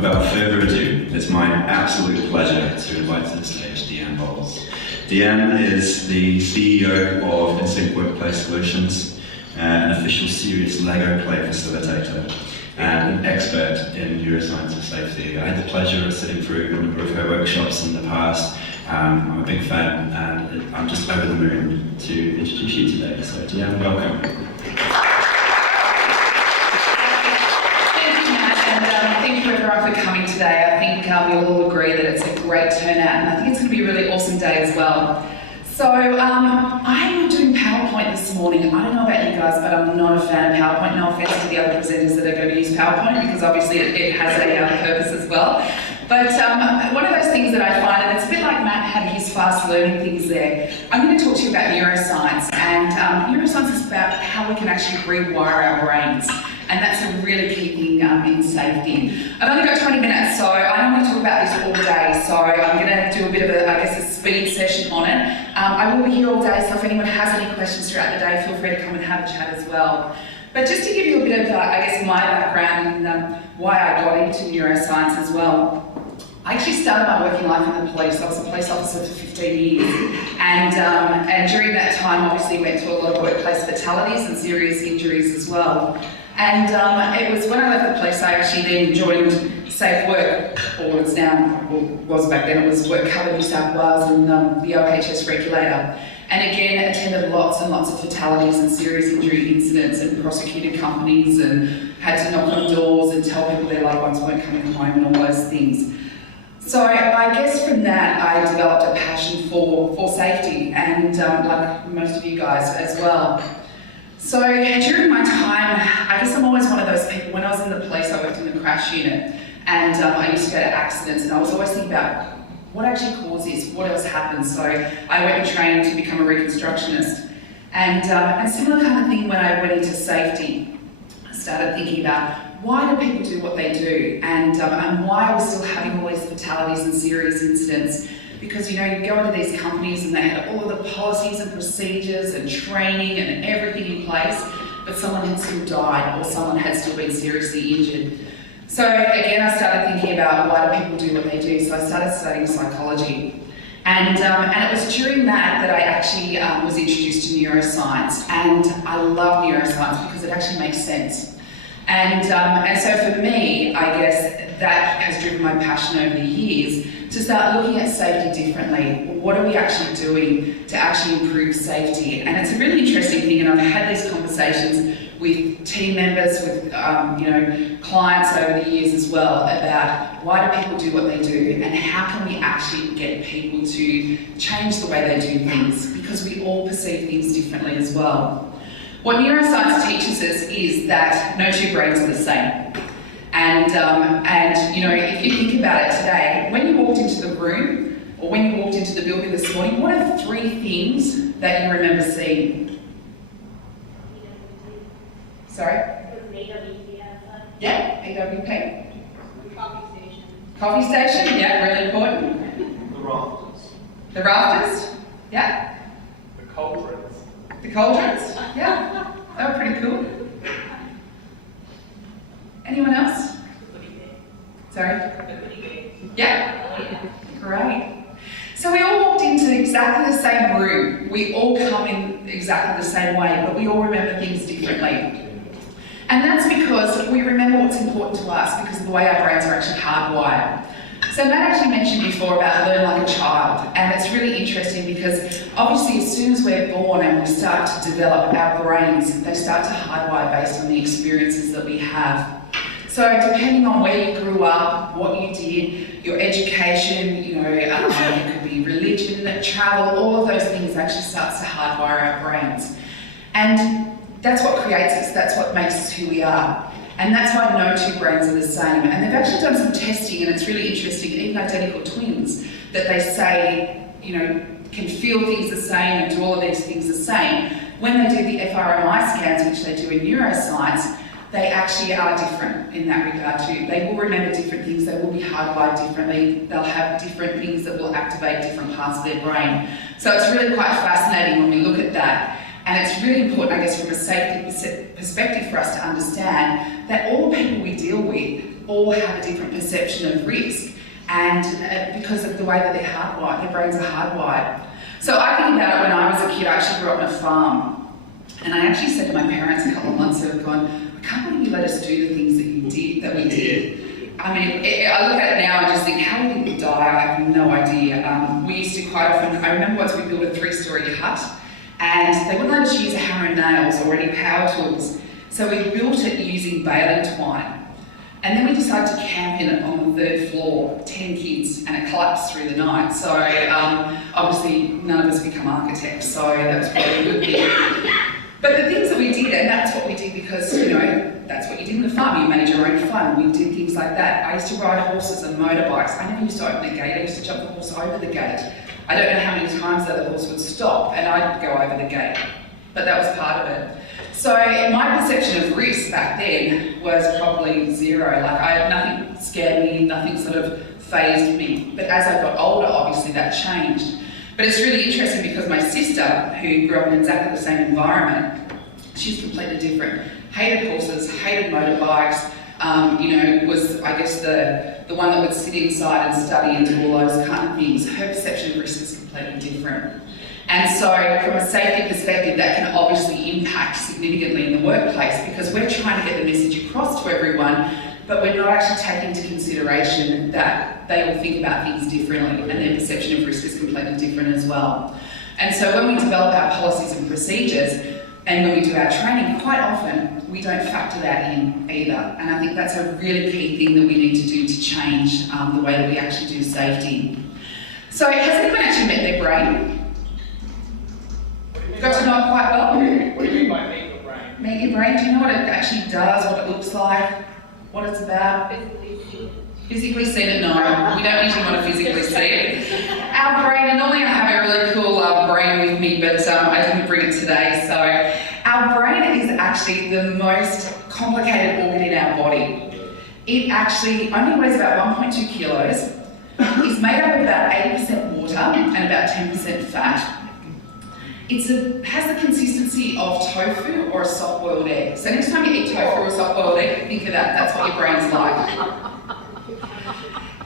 without further ado, it's my absolute pleasure to invite to the stage Deanne Boules. Deanne is the CEO of InSync Workplace Solutions, an official serious Lego play facilitator, and an expert in neuroscience and safety. I had the pleasure of sitting through a number of her workshops in the past. I'm a big fan, and I'm just over the moon to introduce you today. So Deanne, welcome. Thank you everyone for coming today. I think we'll all agree that it's a great turnout, and I think it's going to be a really awesome day as well. So I'm doing PowerPoint this morning. I don't know about you guys, but I'm not a fan of PowerPoint. No offense to the other presenters that are going to use PowerPoint, because obviously it has a purpose as well. But one of those things that I find, and it's a bit like Matt had his fast learning things there, I'm going to talk to you about neuroscience. And neuroscience is about how we can actually rewire our brains. And that's a really key thing in safety. I've only got 20 minutes, so I don't want to talk about this all day. So I'm going to do a bit of a speed session on it. I will be here all day, so if anyone has any questions throughout the day, feel free to come and have a chat as well. But just to give you a bit of, my background and why I got into neuroscience as well. I actually started my working life in the police. I was a police officer for 15 years. And during that time, obviously, went to a lot of workplace fatalities and serious injuries as well. And it was when I left the police, I actually then joined Safe Work, or it's now, or was back then, it was Work Cover New South Wales and the OHS regulator. And again, attended lots and lots of fatalities and serious injury incidents and prosecuted companies and had to knock on doors and tell people their loved ones weren't coming home and all those things. So I guess from that, I developed a passion for safety, and like most of you guys as well. So during my time, I guess I'm always one of those people. When I was in the police, I worked in the crash unit, and I used to go to accidents, and I was always thinking about what actually caused this, what else happened. So I went and trained to become a reconstructionist. And similar kind of thing when I went into safety. I started thinking about why do people do what they do, and why are we still having all these fatalities and serious incidents? Because, you know, you go into these companies and they had all of the policies and procedures and training and everything in place, but someone had still died or someone had still been seriously injured. So again, I started thinking about why do people do what they do. So I started studying psychology. And it was during that I actually was introduced to neuroscience. And I love neuroscience because it actually makes sense. And so for me, I guess that has driven my passion over the years to start looking at safety differently. What are we actually doing to actually improve safety? And it's a really interesting thing, and I've had these conversations with team members, with clients over the years as well, about why do people do what they do, and how can we actually get people to change the way they do things, because we all perceive things differently as well. What neuroscience teaches us is that no two brains are the same. And if you think about it today, when you walked into the room, or when you walked into the building this morning, what are 3 things that you remember seeing? Sorry? Yeah, AWP. Coffee station. Coffee station, yeah, really important. The rafters. The rafters, yeah. The cauldrons. The cauldrons, yeah. They were pretty cool. Anyone else? Sorry? Yeah? Great. So we all walked into exactly the same room. We all come in exactly the same way, but we all remember things differently. And that's because we remember what's important to us because of the way our brains are actually hardwired. So Matt actually mentioned before about learn like a child, and it's really interesting because obviously as soon as we're born and we start to develop our brains, they start to hardwire based on the experiences that we have. So depending on where you grew up, what you did, your education, it could be religion, travel, all of those things actually starts to hardwire our brains. And that's what creates us, that's what makes us who we are. And that's why no two brains are the same. And they've actually done some testing, and it's really interesting, even identical twins, that they say, can feel things the same and do all of these things the same. When they do the fMRI scans, which they do in neuroscience, they actually are different in that regard too. They will remember different things, they will be hardwired differently, they'll have different things that will activate different parts of their brain. So it's really quite fascinating when we look at that. And it's really important, I guess, from a safety perspective for us to understand that all the people we deal with all have a different perception of risk, and because of the way that they're hardwired, their brains are hardwired. So I think about it when I was a kid. I actually grew up on a farm, and I actually said to my parents a couple of months ago, going, I can't believe you let us do the things that we did. I mean, I look at it now and just think, how do people die? I have no idea. We used to quite often, I remember once we built a 3-story hut, and they wouldn't let us use a hammer and nails or any power tools. So we built it using baling twine. And then we decided to camp in it on the 3rd floor, 10 kids, and it collapsed through the night. So obviously none of us become architects, so that was probably a good thing. But the things that we did, and that's what we did because, you know, that's what you did in the farm, you made your own fun. We did things like that. I used to ride horses and motorbikes. I never used to open the gate, I used to jump the horse over the gate. I don't know how many times the other horse would stop and I'd go over the gate, but that was part of it. So my perception of risk back then was probably zero. Like nothing scared me, nothing sort of fazed me. But as I got older, obviously that changed. But it's really interesting because my sister, who grew up in exactly the same environment, she's completely different. Hated horses, hated motorbikes, you know, was, I guess, the one that would sit inside and study and do all those kind of things. Her perception of risk is completely different. And so from a safety perspective, that can obviously impact significantly in the workplace because we're trying to get the message across to everyone, but we're not actually taking into consideration that they all think about things differently and their perception of risk is completely different as well. And so when we develop our policies and procedures and when we do our training, quite often we don't factor that in either. And I think that's a really key thing that we need to do to change the way that we actually do safety. So has anyone actually met their brain? Got to know it quite well? What do you mean by meet your brain? Meet your brain, do you know what it actually does, what it looks like, what it's about? Physically seen it? No, we don't usually want to physically see it. Our brain, and normally I have a really cool brain with me, but I didn't bring it today. So our brain is actually the most complicated organ in our body. It actually only weighs about 1.2 kilos. It's made up of about 80% water and about 10% fat. It has the consistency of tofu or a soft-boiled egg. So next time you eat tofu or a soft-boiled egg, think of that. That's what your brain's like.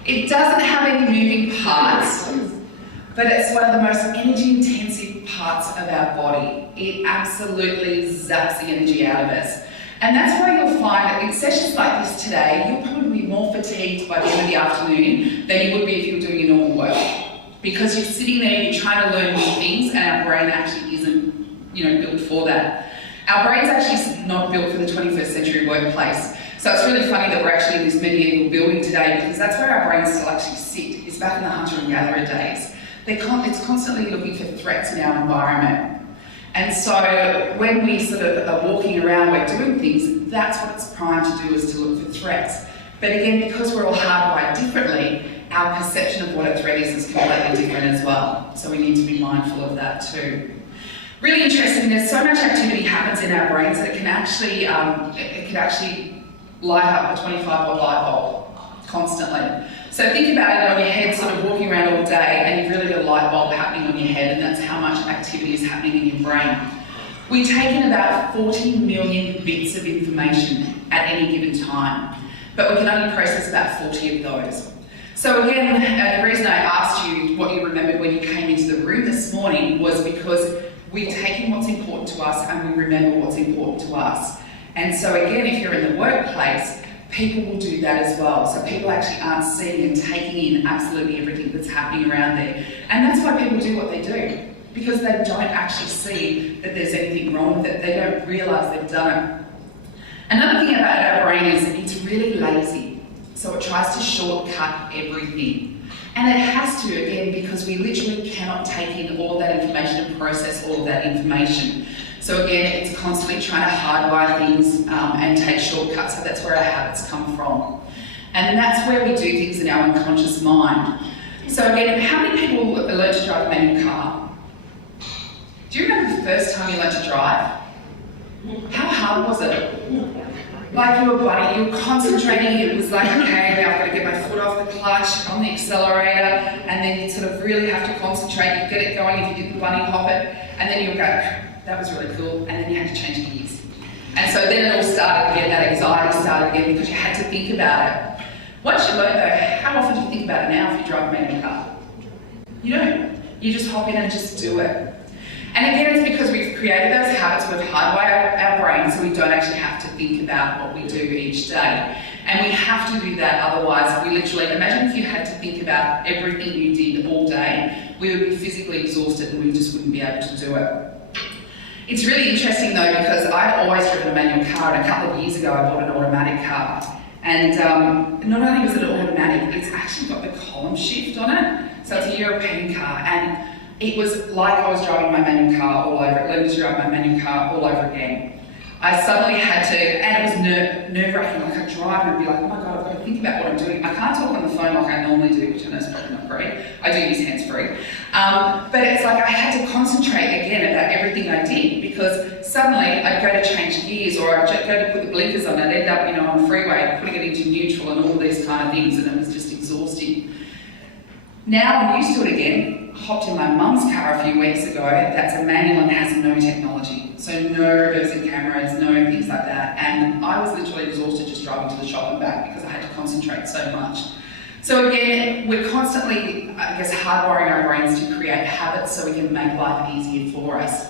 It doesn't have any moving parts, but it's one of the most energy-intensive parts of our body. It absolutely zaps the energy out of us. And that's why you'll find that in sessions like this today, you'll probably be more fatigued by the end of the afternoon than you would be if you were doing your normal work. Because you're sitting there, you're trying to learn new things, and our brain actually isn't, built for that. Our brain's actually not built for the 21st century workplace. So it's really funny that we're actually in this medieval building today because that's where our brains still actually sit. It's back in the hunter and gatherer days. It's constantly looking for threats in our environment. And so when we sort of are walking around, we're doing things, that's what it's primed to do, is to look for threats. But again, because we're all hardwired differently, our perception of what a threat is completely different as well. So we need to be mindful of that too. Really interesting, there's so much activity happens in our brains that it can actually, light up a 25-watt light bulb constantly. So think about it on your head, sort of walking around all day, and you've really got a light bulb happening on your head, and that's how much activity is happening in your brain. We take in about 40 million bits of information at any given time, but we can only process about 40 of those. So again, the reason I asked you what you remembered when you came into the room this morning was because we take in what's important to us and we remember what's important to us. And so again, if you're in the workplace, people will do that as well. So people actually aren't seeing and taking in absolutely everything that's happening around there. And that's why people do what they do, because they don't actually see that there's anything wrong with it. They don't realise they've done it. Another thing about our brain is it's really lazy. So it tries to shortcut everything. And it has to, again, because we literally cannot take in all of that information and process all of that information. So again, it's constantly trying to hardwire things and take shortcuts. So that's where our habits come from. And that's where we do things in our unconscious mind. So again, how many people learn to drive a manual car? Do you remember the first time you learned to drive? How hard was it? Like you were concentrating, it was like, okay, now I've got to get my foot off the clutch, on the accelerator, and then you sort of really have to concentrate, you get it going if you didn't bunny hop it, and then you'll go, that was really cool, and then you had to change gears. And so then it all started again, that anxiety started again because you had to think about it. Once you learn though, how often do you think about it now if you drive a manual car? You don't. You just hop in and just do it. And again, it's because we've created those habits, we've hardwired our brains so we don't actually have to think about what we do each day. And we have to do that, otherwise we literally, imagine if you had to think about everything you did all day, we would be physically exhausted and we just wouldn't be able to do it. It's really interesting though, because I'd always driven a manual car, and a couple of years ago I bought an automatic car. And not only was it automatic, it's actually got the column shift on it. So it's a European car, and it was like I was driving my manual car all over, learning to drive my manual car all over again. I suddenly had to, and it was nerve-wracking, like I'd drive and I'd be like, oh my God, I've got to think about what I'm doing. I can't talk on the phone like I normally do, which I know is probably not great. I do use hands-free. But it's like I had to concentrate again about everything I did, because suddenly I'd go to change gears, or I'd go to put the blinkers on, and I'd end up, on the freeway, putting it into neutral and all these kind of things, and it was just exhausting. Now I'm used to it again. Hopped in my mum's car a few weeks ago. That's a manual and has no technology. So no reversing cameras, no things like that. And I was literally exhausted just driving to the shop and back because I had to concentrate so much. So again, we're constantly, hardwiring our brains to create habits so we can make life easier for us.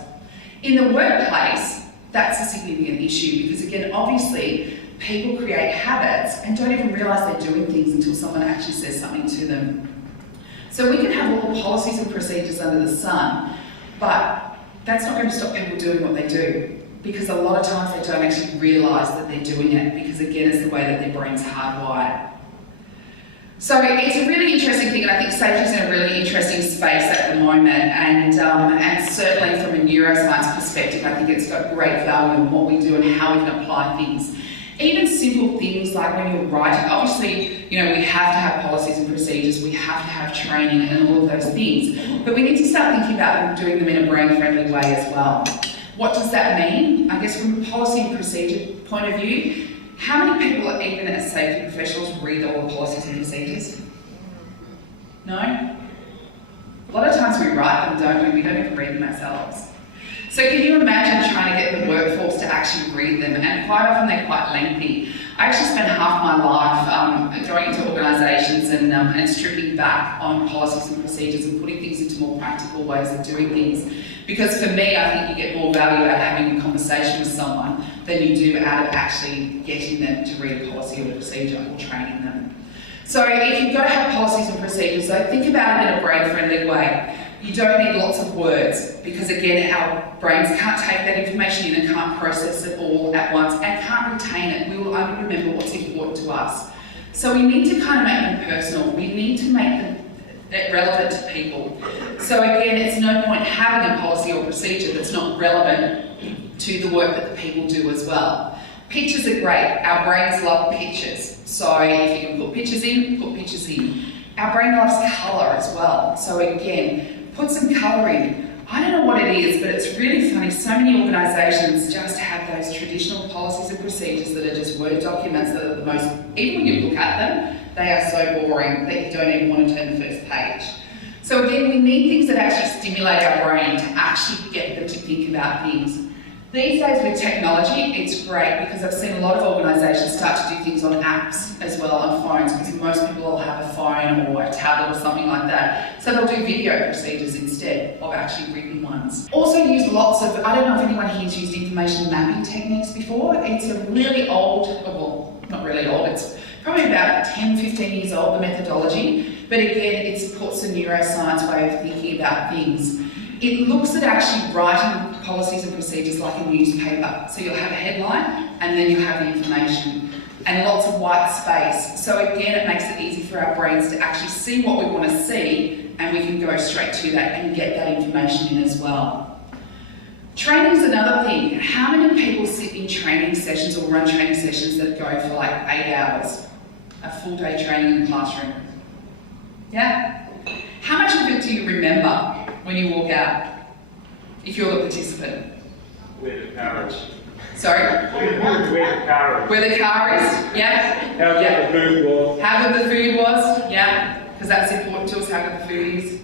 In the workplace, that's a significant issue because again, obviously, people create habits and don't even realise they're doing things until someone actually says something to them. So we can have all the policies and procedures under the sun, but that's not going to stop people doing what they do, because a lot of times they don't actually realise that they're doing it, because again, it's the way that their brain's hardwired. So it's a really interesting thing, and I think safety is in a really interesting space at the moment, and certainly from a neuroscience perspective, I think it's got great value in what we do and how we can apply things. Even simple things like when you're writing, obviously, we have to have policies and procedures, we have to have training and all of those things, but we need to start thinking about doing them in a brain-friendly way as well. What does that mean? I guess from a policy and procedure point of view, how many people, even as safety professionals, read all the policies and procedures? No? A lot of times we write them, don't we? We don't even read them ourselves. So can you imagine trying to get the workforce to actually read them? And quite often they're quite lengthy. I actually spent half my life going into organisations and stripping back on policies and procedures and putting things into more practical ways of doing things. Because for me, I think you get more value out of having a conversation with someone than you do out of actually getting them to read a policy or a procedure or training them. So if you've got to have policies and procedures, so think about it in a brain-friendly way. You don't need lots of words, because again, our brains can't take that information in and can't process it all at once and can't retain it. We will only remember what's important to us. So we need to kind of make them personal. We need to make them relevant to people. So again, it's no point having a policy or procedure that's not relevant to the work that the people do as well. Pictures are great. Our brains love pictures. So if you can put pictures in, put pictures in. Our brain loves colour as well. So again, put some colour in. I don't know what it is, but it's really funny. So many organisations just have those traditional policies and procedures that are just Word documents that are the most, even when you look at them, they are so boring that you don't even want to turn the first page. So again, we need things that actually stimulate our brain to actually get them to think about things. These days with technology, it's great because I've seen a lot of organisations start to do things on apps as well, on phones, because most people will have a phone or a tablet or something like that. So they'll do video procedures instead of actually written ones. Also use lots of, I don't know if anyone here's used information mapping techniques before. It's a really old, well, not really old, it's probably about 10, 15 years old, the methodology. But again, it supports the neuroscience way of thinking about things. It looks at actually writing policies and procedures like a newspaper. So you'll have a headline and then you'll have the information and lots of white space. So again, it makes it easy for our brains to actually see what we want to see, and we can go straight to that and get that information in as well. Training is another thing. How many people sit in training sessions or run training sessions that go for like 8 hours? A full day training in the classroom. Yeah? How much of it do you remember when you walk out? If you're the participant. Where the car is. Sorry? Where the car is. Where the car is, yeah. How good the food was. How good the food was, yeah. Because that's important to us, how good the food is.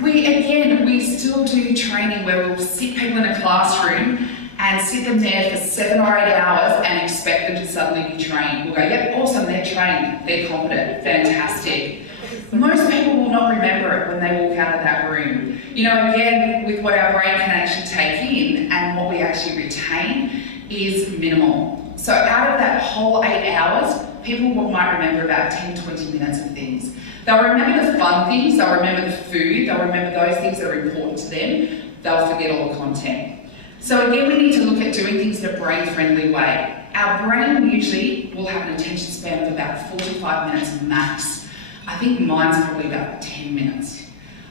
We still do training where we'll sit people in a classroom and sit them there for 7 or 8 hours and expect them to suddenly be trained. We'll go, yep, awesome, they're trained, they're competent, fantastic. Most people will not remember it when they walk out of that room. You know, again, with what our brain can actually take in and what we actually retain is minimal. So out of that whole 8 hours, people might remember about 10, 20 minutes of things. They'll remember the fun things, they'll remember the food, they'll remember those things that are important to them, they'll forget all the content. So again, we need to look at doing things in a brain-friendly way. Our brain usually will have an attention span of about 45 minutes max. I think mine's probably about 10 minutes.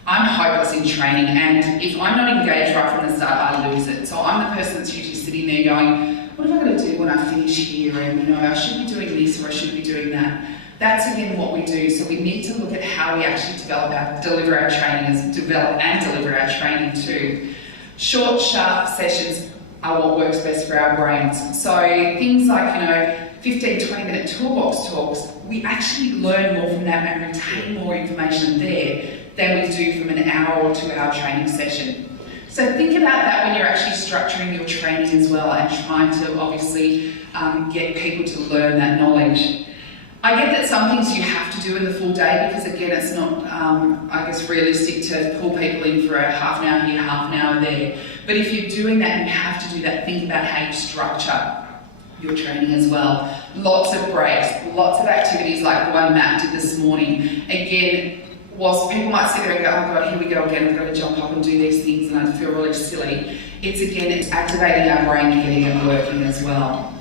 I'm hopeless in training, and if I'm not engaged right from the start, I lose it. So I'm the person that's usually sitting there going, what am I going to do when I finish here? And you know, I should be doing this or I should be doing that. That's again what we do. So we need to look at how we actually deliver our training too. Short, sharp sessions are what works best for our brains. So things like, you know, 15, 20 minute toolbox talks, we actually learn more from that and retain more information there than we do from an hour or 2 hour training session. So think about that when you're actually structuring your training as well and trying to obviously get people to learn that knowledge. I get that some things you have to do in the full day because again it's not, I guess, realistic to pull people in for a half an hour here, half an hour there. But if you're doing that and you have to do that, think about how you structure your training as well. Lots of breaks, lots of activities like the one Matt did this morning. Again, whilst people might sit there and go, oh God, here we go again, I've got to jump up and do these things and I feel really silly. It's activating our brain and getting it working as well.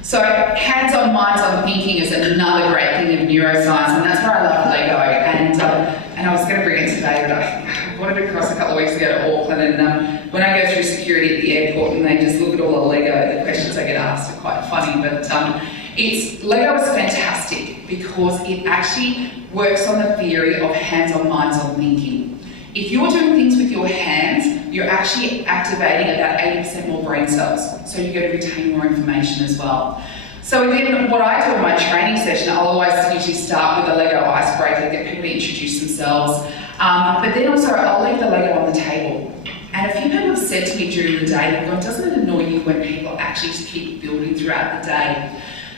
So hands-on, minds-on thinking is another great thing of neuroscience, and that's where I love Lego. And I was going to bring it today, but I brought it across a couple of weeks ago to Auckland, and when I go through security at the airport and they just look at all the Lego, the questions I get asked are quite funny, but Lego is fantastic because it actually works on the theory of hands-on, minds-on thinking. If you're doing things with your hands, you're actually activating about 80% more brain cells, so you're going to retain more information as well. So again, what I do in my training session, I'll always usually start with a Lego icebreaker, get people to introduce themselves, but then also I'll leave the Lego on the table. And a few people have said to me during the day, they've gone, doesn't it annoy you when people actually just keep building throughout the day?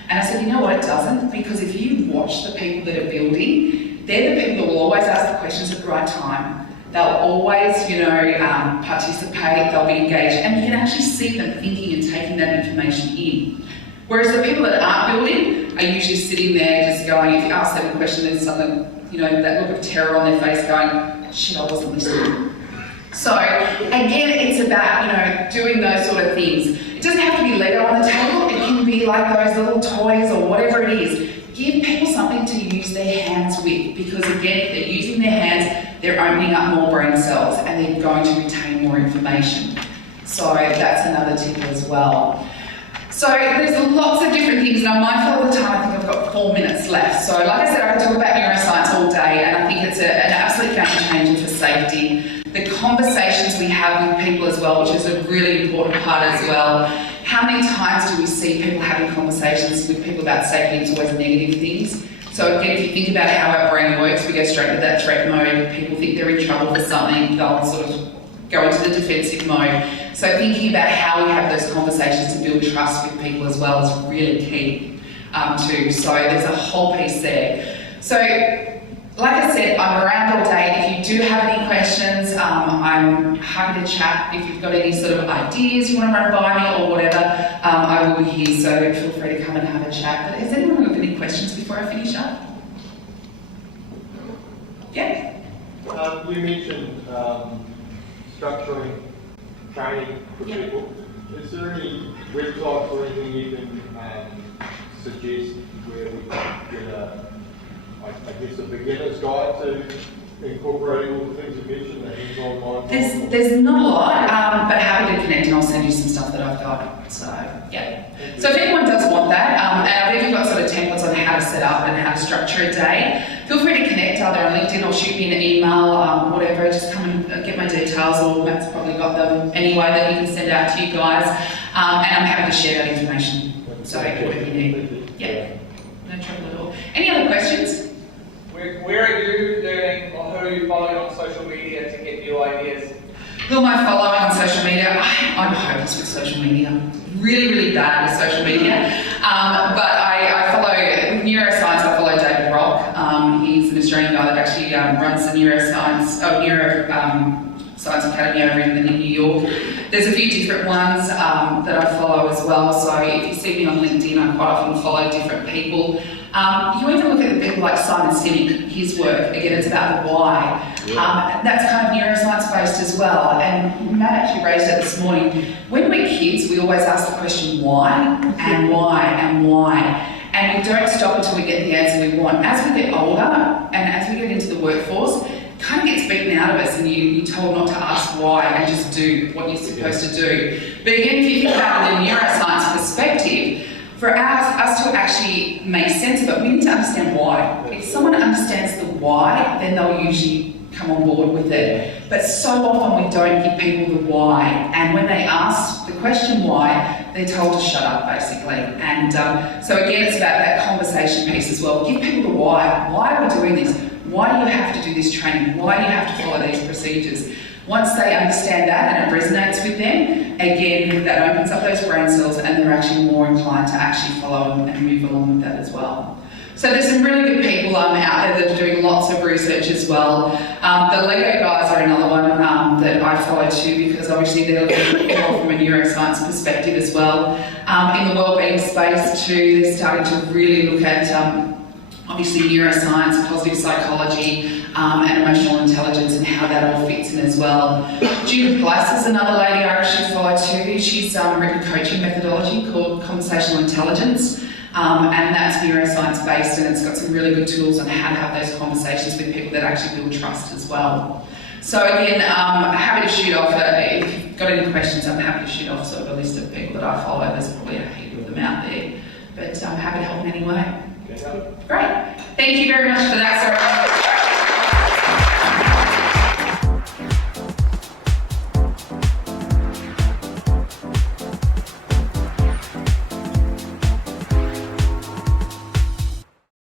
And I said, you know what, it doesn't, because if you watch the people that are building, they're the people that will always ask the questions at the right time. They'll always, you know, participate, they'll be engaged, and you can actually see them thinking and taking that information in. Whereas the people that aren't building are usually sitting there just going, if you ask them a question, there's something, you know, that look of terror on their face going, shit, I wasn't listening. So, again, it's about, you know, doing those sort of things. It doesn't have to be Lego on the table, it can be like those little toys or whatever it is. Give people something to use their hands with, because again, if they're using their hands, they're opening up more brain cells and they're going to retain more information. So that's another tip as well. So there's lots of different things, and I'm mindful of the time. I think I've got 4 minutes left. So like I said, I could talk about neuroscience all day, and I think it's an absolute game changer for safety. The conversations we have with people as well, which is a really important part as well. How many times do we see people having conversations with people about safety? It's always negative things. So again, if you think about how our brain works, we go straight into that threat mode. People think they're in trouble for something, they'll sort of go into the defensive mode. So thinking about how we have those conversations to build trust with people as well is really key too. So there's a whole piece there. So like I said, I'm around all day. If you do have any questions, I'm happy to chat. If you've got any sort of ideas you want to run by me or whatever, I will be here, so feel free to come and have a chat. But has anyone got any questions before I finish up? Yeah? You mentioned structuring training for people. Is there any websites or anything you can suggest where we can get I guess a beginner's guide to incorporating all the things you mentioned, the hands-on, mindful? There's not a lot, but happy to connect and I'll send you some stuff that I've got. So, yeah. So if anyone does want that, and I've even got sort of templates on how to set up and how to structure a day, feel free to connect either on LinkedIn or shoot me an email, whatever. Just come and get my details, or Matt's probably got them anyway that he can send out to you guys. And I'm happy to share that information. So, whatever you need. Yeah, no trouble at all. Any other questions? Where are you learning, or who are you following on social media to get new ideas? Who am I following on social media? I'm hopeless with social media. Really, really bad with social media. But I follow neuroscience. I follow David Rock. He's an Australian guy that actually runs the Neuroscience Academy over in New York. There's a few different ones that I follow as well. So if you see me on LinkedIn, I quite often follow different people. You even look at the people like Simon Sinek, his work. Again, it's about the why. That's kind of neuroscience based as well. And Matt actually raised it this morning. When we're kids, we always ask the question why and why and why. And we don't stop until we get the answer we want. As we get older and as we get into the workforce, it kind of gets beaten out of us and you're told not to ask why and just do what you're supposed to do. But again, if you think about it in a neuroscience perspective, for us to actually make sense of it, we need to understand why. If someone understands the why, then they'll usually come on board with it. But so often we don't give people the why. And when they ask the question why, they're told to shut up, basically. And so again, it's about that conversation piece as well. Give people the why. Why are we doing this? Why do you have to do this training? Why do you have to follow these procedures? Once they understand that and it resonates with them, again, that opens up those brain cells and they're actually more inclined to actually follow and move along with that as well. So there's some really good people out there that are doing lots of research as well. The Lego guys are another one that I follow too, because obviously they're looking more from a neuroscience perspective as well. In the wellbeing space too, they're starting to really look at obviously neuroscience, positive psychology, and emotional intelligence and how that all fits in as well. Judith Blas is another lady I actually follow too. She's written a coaching methodology called conversational intelligence. And that's neuroscience based, and it's got some really good tools on how to have those conversations with people that actually build trust as well. So again, happy to shoot off. If you've got any questions, I'm happy to shoot off sort of a list of people that I follow. There's probably a heap of them out there, but I'm happy to help in any way. Great. Thank you very much for that. Sorry.